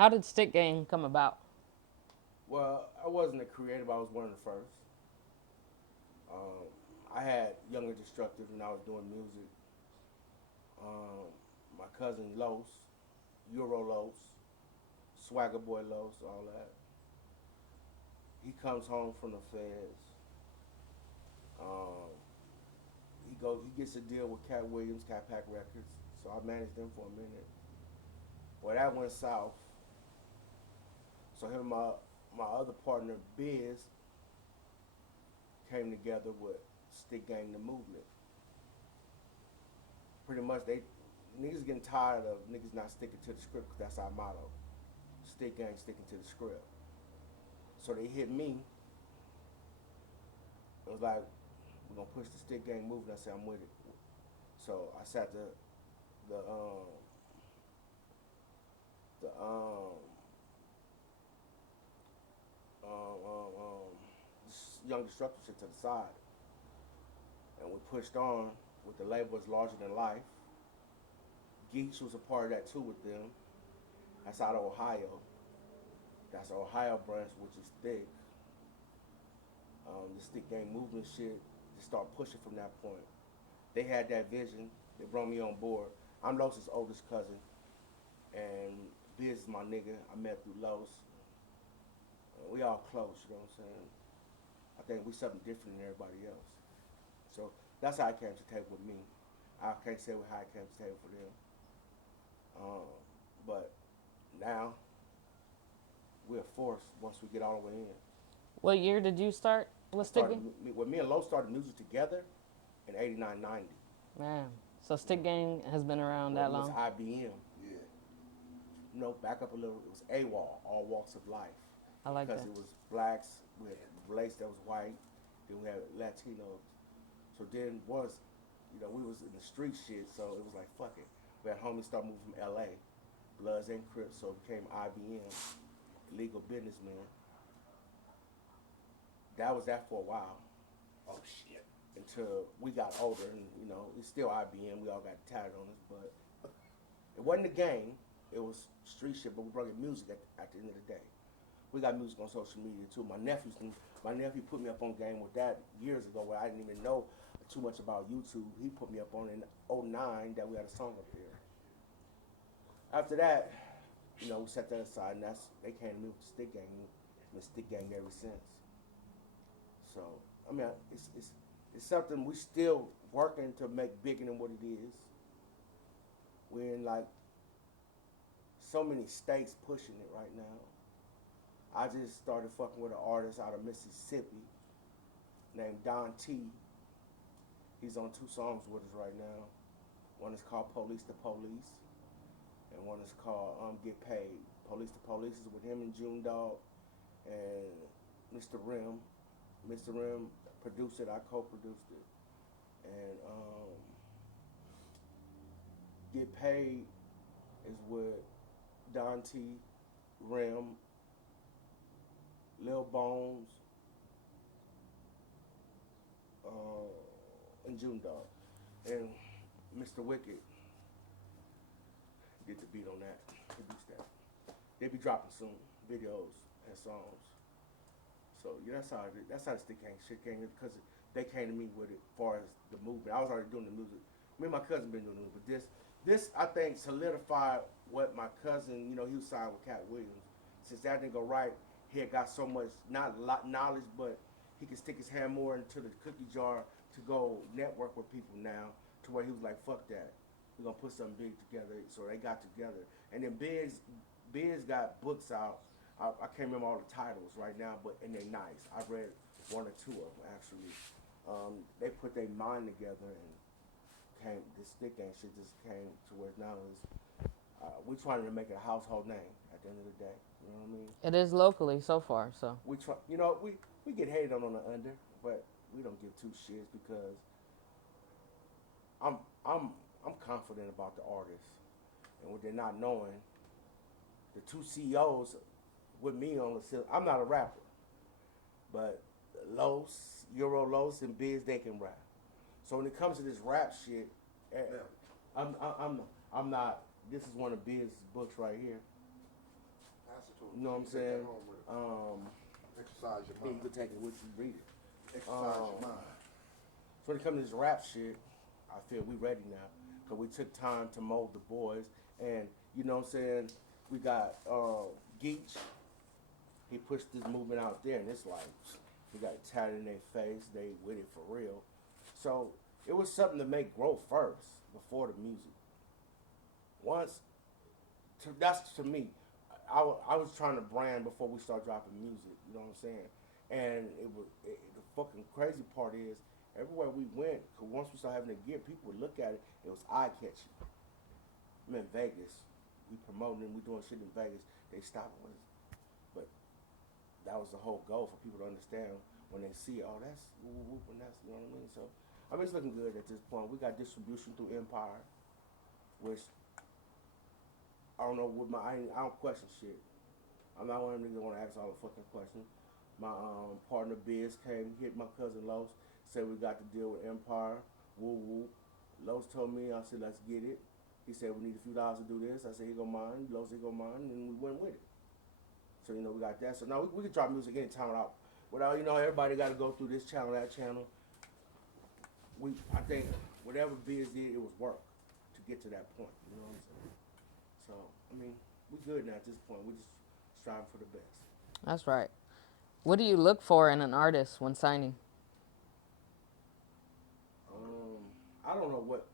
How did StickGang come about? Well, I wasn't a creative. I was one of the first. Um, I had Younger Destructive when I was doing music. My cousin Los, Euro Los, Swagger Boy Los, all that. He comes home from the feds. Um, he gets a deal with Cat Williams, Cat Pack Records. So I managed them for a minute. Well, that went south. So him and my other partner Biz came together with Stick Gang the movement. Pretty much they niggas getting tired of niggas not sticking to the script because that's our motto. Stick Gang sticking to the script. So they hit me. It was like we're gonna push the Stick Gang movement. I said I'm with it. So I sat the the young destructive shit to the side, and we pushed on with the labels larger than life. Geeks was a part of that too with them. That's out of Ohio. That's the Ohio branch, which is thick. The Stick Gang movement shit to start pushing from that point. They had that vision. They brought me on board. I'm Los's oldest cousin, and Biz is my nigga. I met through Los. We all close, you know what I'm saying? I think we something different than everybody else. So that's how I came to the table with me. I can't say how I came to the table for them. But now we're forced once we get all the way in. What year did you start I with started StickGang? when me and Lo started music together in '89, '90. Man, so StickGang has been around When that we was long. IBM. Yeah. No, back up a little. It was AWOL, all walks of life, I like because that. it was blacks with race that was white. Then we had Latinos. So then was, we was in the street shit. So it was like fuck it. We had homies start moving from LA, Bloods and Crips. So it became IBM, Legal Businessmen. That was that for a while Oh shit. until we got older, and it's still IBM. We all got tatted on us, but it wasn't a gang. It was street shit, but we brought in music at the end of the day. We got music on social media too. My nephew put me up on game with that years ago, where I didn't even know too much about YouTube. He put me up on it in '09 that we had a song up there. After that, we set that aside, and they came to me with the Stick Gang. Been Stick Gang ever since. So I mean, it's something we still working to make bigger than what it is. We're in like so many states pushing it right now. I just started fucking with an artist out of Mississippi named Don T. He's on 2 songs with us right now. One is called Police to Police, and one is called Get Paid. Police to Police is with him and June Dog and Mr.Rym. Mr.Rym produced it. I co-produced it, and Get Paid is with Don T, Rim, Lil Bonez, and June Dog, and Mr. Wicked get the beat on that, produce that. They be dropping soon, videos and songs. So yeah, that's how the Stick Gang shit came in, because they came to me with it as far as the movement. I was already doing the music. Me and my cousin been doing it, but this I think solidified what my cousin, he was signed with Cat Williams. Since that didn't go right, he had got so much not a lot knowledge, but he could stick his hand more into the cookie jar to go network with people now, to where he was like, fuck that. We're gonna put something big together. So they got together. And then Biz got books out. I can't remember all the titles right now, but and they're nice. I read one or two of them actually. They put their mind together, and came this Stick Gang shit just came to where now is we're trying to make it a household name at the end of the day. You know what I mean? It is locally so far, so We try, we get hated on the under, but we don't give two shits because I'm I'm I'm confident about the artists, and what they're not knowing, the two CEOs with me on the, I'm not a rapper, but Los, Euro Los, and Biz, they can rap. So when it comes to this rap shit, eh, Now, I'm I'm I'm not. This is one of Biz's books right here. Pass it to him. You know what I'm Take that saying? home with him. Exercise your Yeah, you mind. can take it with you, read it. Exercise your mind. So when it comes to this rap shit, I feel we ready now. Cause we took time to mold the boys. And you know what I'm saying? We got Geach. He pushed this movement out there and it's like, we got it tatted in their face. They with it for real. So it was something to make growth first before the music. That's to me. I was trying to brand before we start dropping music. You know what I'm saying? And the fucking crazy part is everywhere we went, cause once we started having the gear, people would look at it. It was eye catching. I'm in Vegas. We promoting and we doing shit in Vegas. They stopping us, but that was the whole goal for people to understand when they see, oh, that's whoop whoop, and that's, you know what I mean. So I mean, it's looking good at this point. We got distribution through Empire, which I don't know what I don't question shit. I'm not one of them niggas that want to ask all the fucking questions. My partner Biz came, hit my cousin Los, said we got to deal with Empire. Woo woo. Los told me, I said, let's get it. He said we need a few dollars to do this. I said he go mine. Los he go mine, and we went with it. So you know we got that. So now we can drop music anytime without you know everybody got to go through this channel, that channel. I think whatever Biz did, it was work to get to that point. You know what I'm saying? So I mean we good now at this point. We just striving for the best. That's right. What do you look for in an artist when signing? I don't know what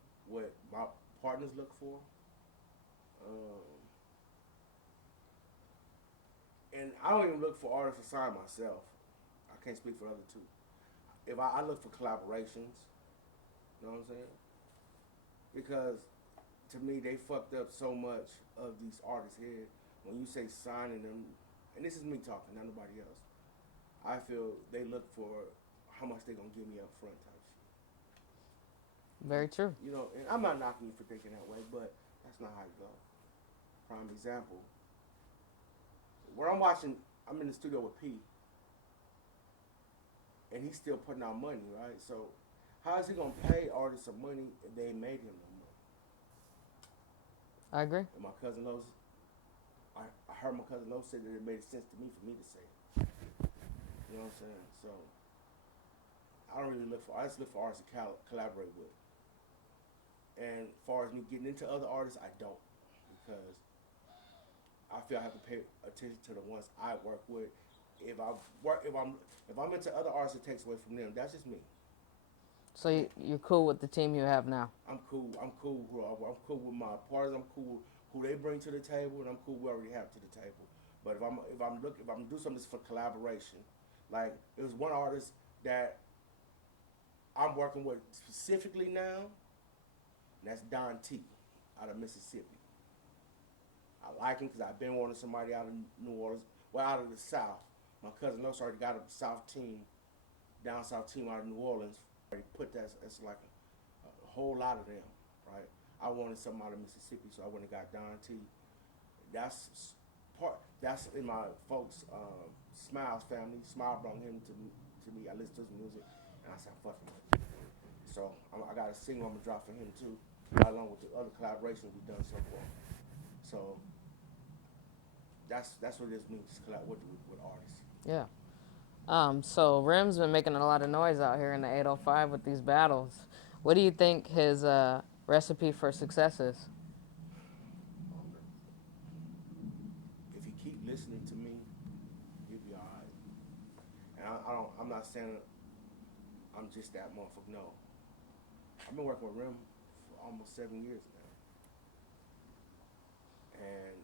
my partners look for. And I don't even look for artists to sign myself. I can't speak for the other two. If I look for collaborations, you know what I'm saying? Because to me, they fucked up so much of these artists here. When you say signing them, and this is me talking, not nobody else. I feel they look for how much they gonna give me up front type shit. Very true. You know, and I'm not knocking you for thinking that way, but that's not how it goes. Prime example. Where I'm in the studio with P, and he's still putting out money, right? So how is he gonna pay artists some money if they ain't made him no money? I agree. And my cousin Los, I heard my cousin Los say that it made sense to me for me to say it. You know what I'm saying? So I don't really I just look for artists to collaborate with. And as far as me getting into other artists, I don't, because I feel I have to pay attention to the ones I work with. If I'm into other artists, it takes away from them. That's just me. So you're cool with the team you have now? I'm cool. I'm cool with my partners. I'm cool who they bring to the table, and I'm cool who I already have to the table. But if I'm do something that's for collaboration, like it was one artist that I'm working with specifically now. And that's Don T, out of Mississippi. I like him because I've been wanting somebody out of New Orleans, well, out of the South. My cousin Los already got a South team, down South team out of New Orleans. Already put that as like a whole lot of them, right? I wanted something out of Mississippi, so I went and got Don T. That's in my folks' Smiles family. Smile brought him to me. I listened to his music, and I said, I'm fucking with it. So I got a single I'm gonna drop for him too, along with the other collaborations we've done so far. So that's what it is, me with artists. Yeah. So Rym's been making a lot of noise out here in the 805 with these battles. What do you think his recipe for success is? If you keep listening to me, you'll be alright. And I'm not saying I'm just that motherfucker. No. I've been working with Rym for almost 7 years now. And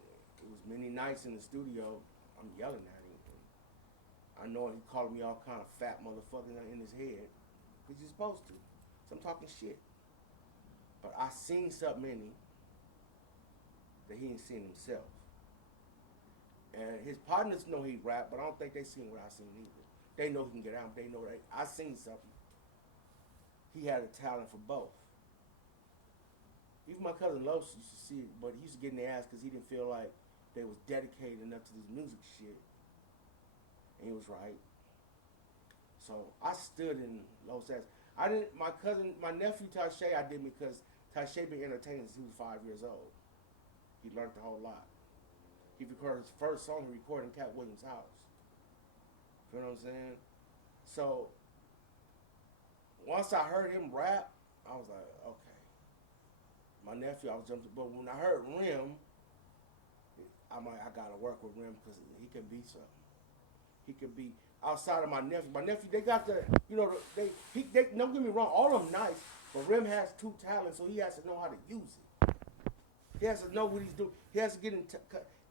it was many nights in the studio, I'm yelling at him. I know he calling me all kind of fat motherfucker in his head, because he's supposed to. So I'm talking shit. But I seen something in him that he ain't seen himself. And his partners know he rap, but I don't think they seen what I seen either. They know he can get out. They know that I seen something. He had a talent for both. Even my cousin Los used to see it, but he used to get in their ass because he didn't feel like they was dedicated enough to this music shit. And he was right. So I stood in Los ass. My nephew Shaii, I did because Shaii been entertaining since he was 5 years old. He learned a whole lot. He recorded his first song he recorded in Cat Williams' house. You know what I'm saying? So once I heard him rap, I was like, okay. My nephew, I was jumping, but when I heard Rym, I'm like, I gotta work with Rym because he can be something. He can be outside of my nephew. My nephew, they got the, you know, they don't get me wrong, all of them nice, but Rym has two talents, so he has to know how to use it. He has to know what he's doing. He has to get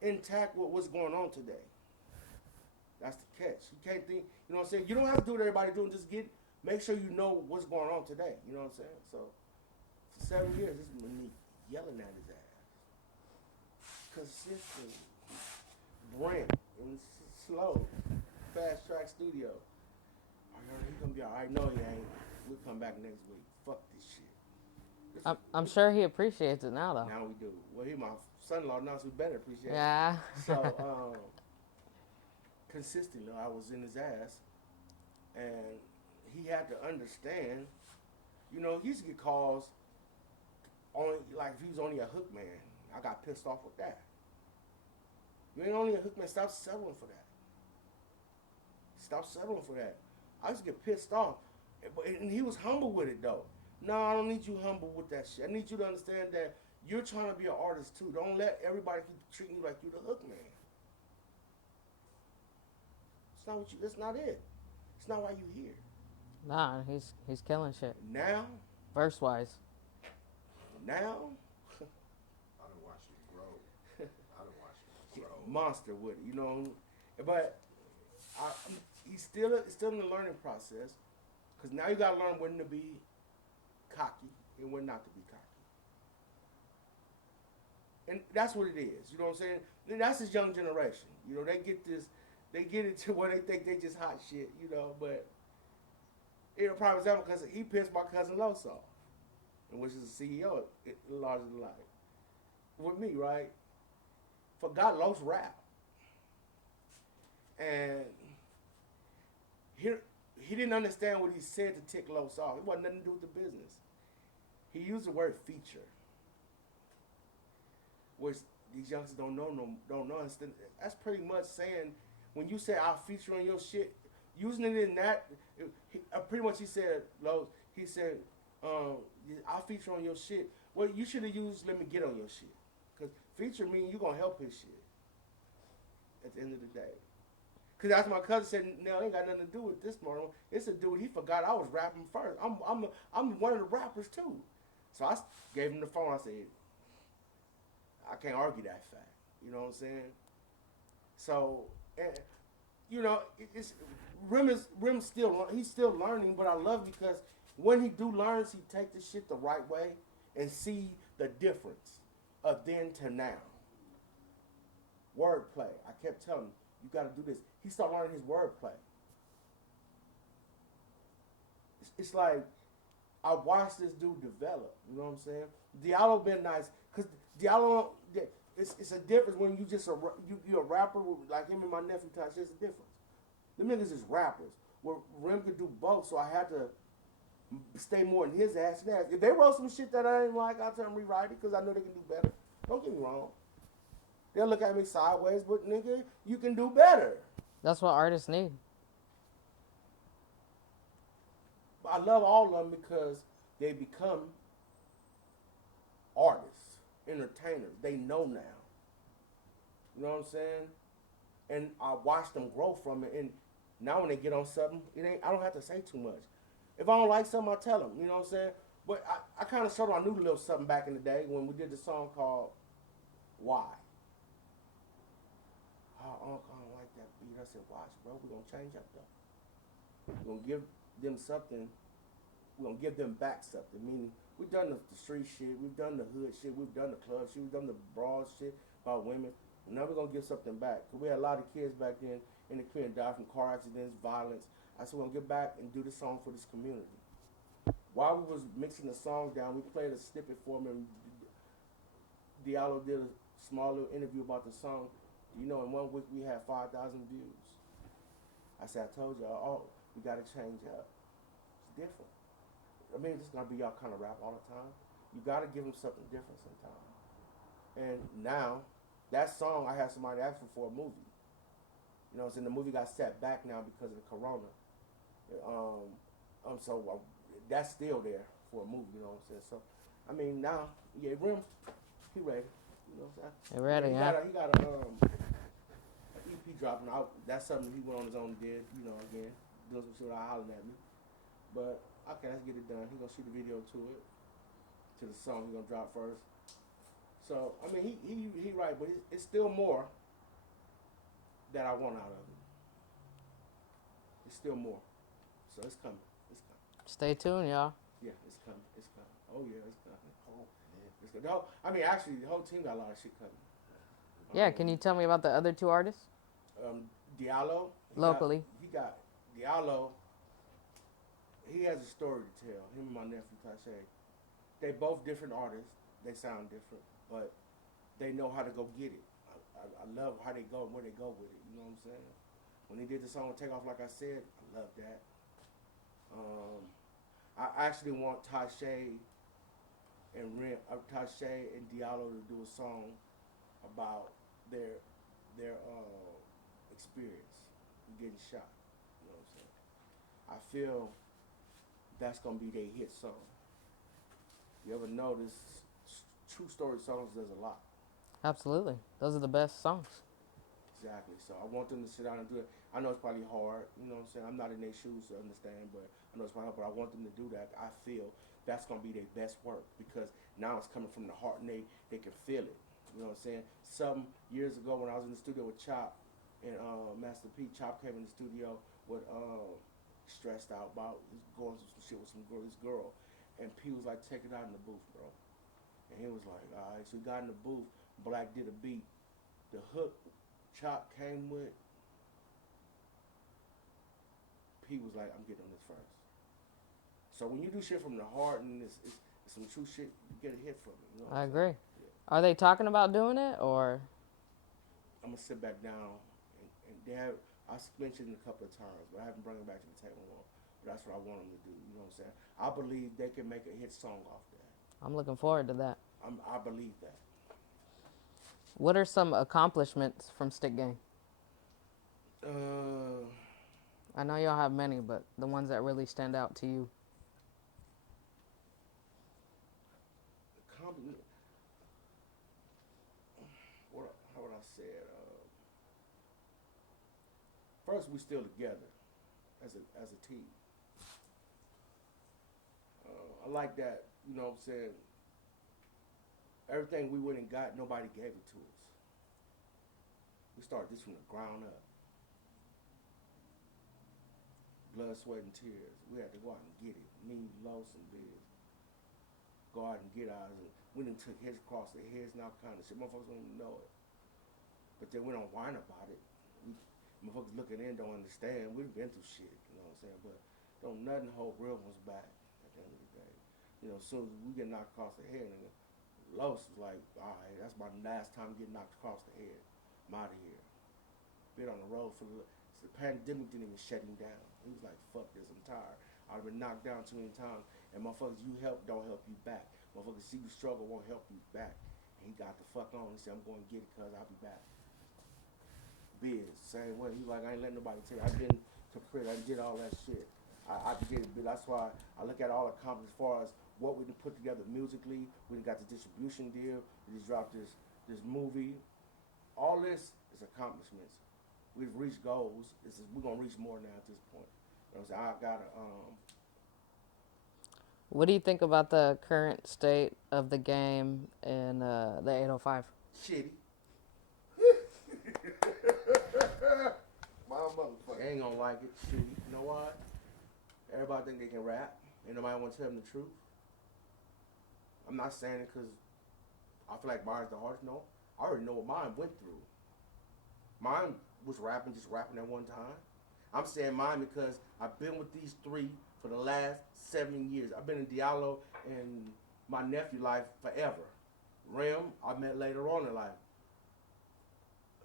intact with what's going on today. That's the catch. You can't think, you know what I'm saying? You don't have to do what everybody doing. Just make sure you know what's going on today. You know what I'm saying? So, for 7 years, this is me yelling at his ass. Consistent. Brent. It was slow. Fast Track Studio. I heard he gonna be all right. No, he ain't. We'll come back next week. Fuck this shit. I'm sure he appreciates it now, though. Now we do. Well, he my son-in-law now, so we better appreciate Yeah. it. So, consistently, I was in his ass, and he had to understand. You know, he used to get calls only like if he was only a hook man. I got pissed off with that. You ain't only a hook man. Stop settling for that. Stop settling for that. I used to get pissed off, and he was humble with it though. No, I don't need you humble with that shit. I need you to understand that you're trying to be an artist too. Don't let everybody keep treating you like you're the hook man. It's not what you. That's not it. It's not why you here. Nah, he's killing shit. Now, Verse wise. now, I done watched him grow. I done watched him grow. monster with it, you know. But he's still in the learning process, because now you gotta learn when to be cocky and when not to be cocky. And that's what it is. You know what I'm saying? That's this young generation. You know, they get it to where they think they just hot shit, you know, but it'll probably example because he pissed my cousin Los off, which is the CEO of Larger Than Life. With me, right? Forgot Los rap. And he didn't understand what he said to tick Los off. It wasn't nothing to do with the business. He used the word feature, which these youngsters don't know. That's pretty much saying, when you say I'll feature on your shit, using it in that, pretty much he said, Los, he said, I'll feature on your shit. Well, you should have used let me get on your shit. Because feature means you're going to help his shit at the end of the day. Because that's my cousin said, no, it ain't got nothing to do with this morning. It's a dude, he forgot I was rapping first. I'm one of the rappers too. So I gave him the phone. I said, I can't argue that fact. You know what I'm saying? So, you know, Rym still, he's still learning, but I love it because when he do learns, he take the shit the right way and see the difference of then to now. Wordplay. I kept telling him, you got to do this. He started learning his wordplay. It's like, I watched this dude develop. You know what I'm saying? Dyallo been nice, because Dyallo, it's a difference when you just you're a rapper like him and my nephew Tosh. There's a difference. Them niggas is rappers. Well, Rym could do both, so I had to stay more in his ass than that. If they wrote some shit that I didn't like, I'll tell them rewrite it because I know they can do better. Don't get me wrong. They'll look at me sideways, but nigga, you can do better. That's what artists need. I love all of them because they become artists, entertainers. They know now. You know what I'm saying? And I watch them grow from it. And now when they get on something, I don't have to say too much. If I don't like something, I tell them. You know what I'm saying? But I kind of showed them I knew a little something back in the day when we did the song called Why. Oh, I don't like that beat. I said, watch, bro. We're going to change up, though. We're going to give them something. We're going to give them back something. Meaning, we've done the street shit. We've done the hood shit. We've done the club shit. We've done the broad shit about women. Now we're going to give something back. Because we had a lot of kids back then in the community died from car accidents, violence. I said, we're going to get back and do this song for this community. While we was mixing the song down, we played a snippet for him, and Dyallo did a small little interview about the song. You know, in 1 week we had 5,000 views. I said, I told y'all, we got to change up. It's different. I mean, it's going to be y'all kind of rap all the time. You got to give them something different sometimes. And now, that song I had somebody ask for a movie. You know what I'm saying? The movie got set back now because of the corona. So that's still there for a movie. You know what I'm saying? So, I mean, now, yeah, Rym, he ready. You know what I'm saying? You ready, Yeah, huh? he got a EP dropping out. That's something he went on his own and did. You know, again, doing some shit without hollering at me. But okay, let's get it done. He gonna shoot a video to it, to the song he gonna drop first. So I mean, he right, but it's still more that I want out of it. It's still more. So it's coming. It's coming. Stay tuned, y'all. Yeah, it's coming. It's coming. Oh yeah, it's coming. Oh, man. It's coming. I mean, actually, the whole team got a lot of shit coming. Yeah, can you tell me about the other two artists? Dyallo. Locally. He got Dyallo. He has a story to tell. Him and my nephew Shaii. They both different artists. They sound different, but they know how to go get it. I love how they go and where they go with it. You know what I'm saying? When he did the song "Take Off," like I said, I love that. I actually want Shaii and Dyallo to do a song about their experience getting shot. You know what I'm saying? I feel that's gonna be their hit song. You ever notice true story songs does a lot. Absolutely. Those are the best songs. Exactly. So I want them to sit down and do it. I know it's probably hard, you know what I'm saying? I'm not in their shoes to understand, but I know it's probably hard, but I want them to do that. I feel that's gonna be their best work because now it's coming from the heart and they can feel it. You know what I'm saying? Some years ago when I was in the studio with Chop and Master P, Chop came in the studio with stressed out about going through some shit with this girl. And P was like, take it out in the booth, bro. And he was like, all right. So he got in the booth. Black did a beat. The hook Chop came with. P was like, I'm getting on this first. So when you do shit from the heart and it's some true shit, you get a hit from it. You know I agree. Yeah. Are they talking about doing it, or? I'm gonna sit back down and they have. I mentioned it a couple of times, but I haven't brought it back to the table more. But that's what I want them to do. You know what I'm saying? I believe they can make a hit song off that. I'm looking forward to that. I believe that. What are some accomplishments from StickGang? I know y'all have many, but the ones that really stand out to you. How would I say it? First, we still together as a team. I like that. You know what I'm saying? Everything we went and got, nobody gave it to us. We started this from the ground up. Blood, sweat, and tears. We had to go out and get it. Me, LOS, and Biz. Go out and get ours. And we done took heads across their heads and all kind of shit. Motherfuckers don't even know it. But then we don't whine about it. Motherfuckers looking in don't understand. We've been through shit, you know what I'm saying? But don't nothing hold real ones back at the end of the day. You know, as soon as we get knocked across the head, nigga, LOS was like, all right, that's my last time getting knocked across the head. I'm out of here. Been on the road for the pandemic didn't even shut him down. He was like, fuck this, I'm tired. I've been knocked down too many times, and motherfuckers you help don't help you back. Motherfuckers see you struggle won't help you back. And he got the fuck on. He said, I'm going to get it cuz I'll be back. Biz, same way. He like, I ain't letting nobody take it. I've been to prison. I did all that shit. I did it, but that's why I look at all the accomplishments as far as what we done put together musically. We done got the distribution deal. We just dropped this movie. All this is accomplishments. We've reached goals. We're gonna reach more now at this point. You know what I'm saying? I gotta What do you think about the current state of the game in the 805? shitty. My motherfucker. They ain't gonna like it. Shitty. You know what? Everybody think they can rap. Ain't nobody want to tell them the truth. I'm not saying it because I feel like mine's the hardest. No, I already know what mine went through. Mine was just rapping at one time. I'm saying mine because I've been with these three for the last 7 years. I've been in Dyallo and my nephew life forever. Rym, I met later on in life.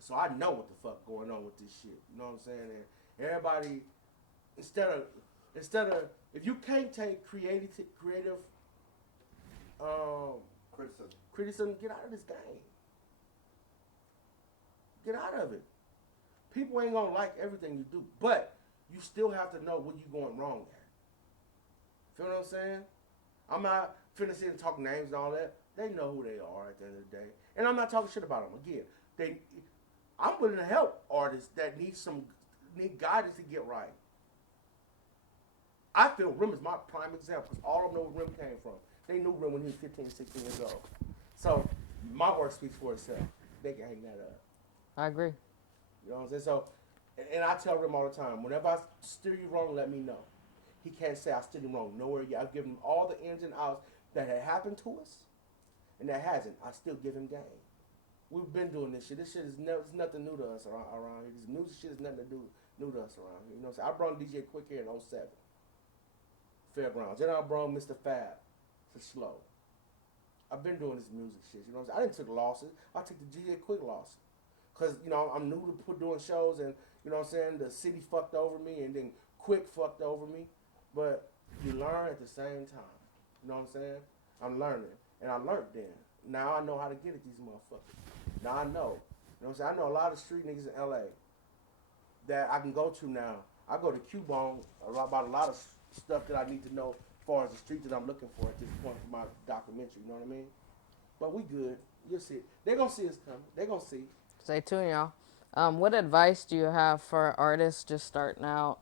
So I know what the fuck going on with this shit. You know what I'm saying? And everybody, instead of, if you can't take creative Criticism. criticism, get out of this game. get out of it. People ain't gonna like everything you do, but you still have to know what you're going wrong at. Feel what I'm saying? I'm not finna sit and talk names and all that. They know who they are at the end of the day, and I'm not talking shit about them. Again, I'm willing to help artists that need guidance to get right. I feel Rym is my prime example because all of them know where Rym came from. They knew Rym when he was 15, 16 years old. So my work speaks for itself. They can hang that up. I agree. You know what I'm saying? So, and I tell Rym all the time, whenever I steer you wrong, let me know. He can't say I steered him wrong nowhere yet. I've given him all the ins and outs that had happened to us, and that hasn't. I still give him game. We've been doing this shit. This shit is nothing new to us around here. This music shit is nothing new to us around here. You know what I'm saying? I brought DJ Quik here in 07. Fairgrounds. Then I brought Mr. Fab to Slow. I've been doing this music shit. You know what I'm saying? I didn't take losses. I took the DJ Quik losses. Because, you know, I'm new to doing shows and, you know what I'm saying, the city fucked over me and then Quik fucked over me. But you learn at the same time. You know what I'm saying? I'm learning. And I learned then. Now I know how to get at these motherfuckers. Now I know. You know what I'm saying? I know a lot of street niggas in LA that I can go to now. I go to Cubone about a lot of stuff that I need to know as far as the street that I'm looking for at this point for my documentary. You know what I mean? But we good. You'll see it. They're going to see us coming. They're going to see. Stay tuned, y'all. What advice do you have for artists just starting out,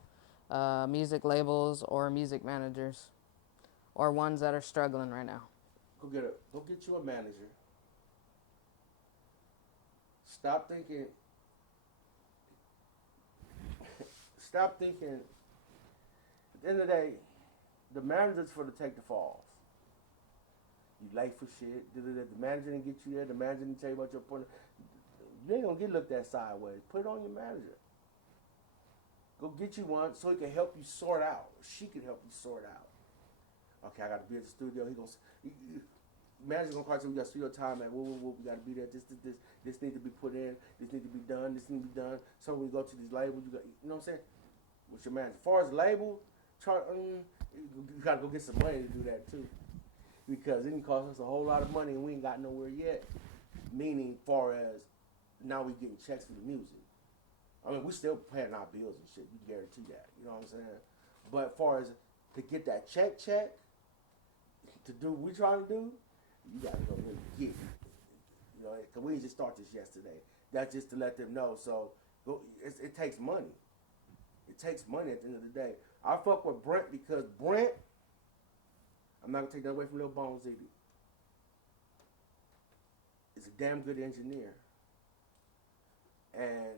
music labels or music managers, or ones that are struggling right now? Go get you a manager. Stop thinking. Stop thinking. At the end of the day, the manager's for to take the falls. You late for shit. The manager didn't get you there. The manager didn't tell you about your point. You ain't gonna get looked at sideways. Put it on your manager. Go get you one so he can help you sort out. She can help you sort out. Okay, I got to be at the studio. Manager's gonna call you. We got studio time at. We got to be there. This need to be put in. This need to be done. This need to be done. So when we go to these labels, you know what I'm saying? With your manager. As far as label, you got to go get some money to do that too, because it can cost us a whole lot of money and we ain't got nowhere yet. Meaning, far as now we getting checks for the music. I mean, we still paying our bills and shit. You guarantee that. You know what I'm saying? But as far as to get that check, to do what we trying to do, you got to go really get it. You know, because we just start this yesterday. That's just to let them know. So it takes money. It takes money at the end of the day. I fuck with Brent because Brent, I'm not going to take that away from Lil Bonez either, is a damn good engineer. And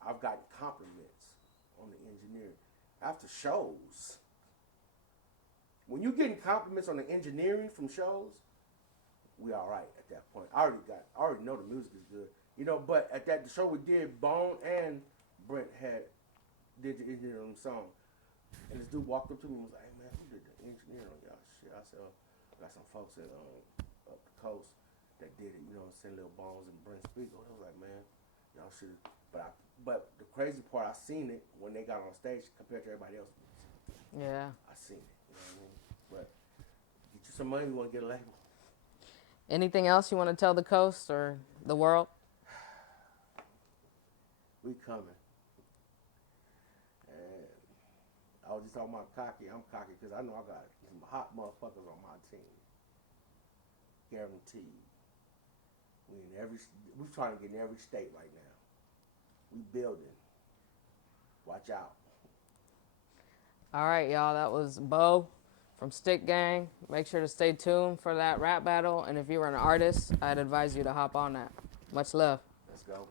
I've gotten compliments on the engineering. After shows, when you're getting compliments on the engineering from shows, we all right at that point. I already know the music is good. You know, but at the show we did, Bone and Brent did the engineering on the song. And this dude walked up to me and was like, hey man, who did the engineering on y'all shit? I said, I got some folks up the coast that did it, you know what I'm saying, Lil Bonez and Brent Spiegel. I was like, man, y'all should. But the crazy part, I seen it when they got on stage compared to everybody else. Yeah. I seen it. You know what I mean? But get you some money, you want to get a label. Anything else you want to tell the coast or the world? We coming. And I was just talking about cocky. I'm cocky because I know I got some hot motherfuckers on my team. Guaranteed. We're trying to get in every state right now. We building. Watch out. All right, y'all. That was Bo from StickGang. Make sure to stay tuned for that rap battle. And if you were an artist, I'd advise you to hop on that. Much love. Let's go.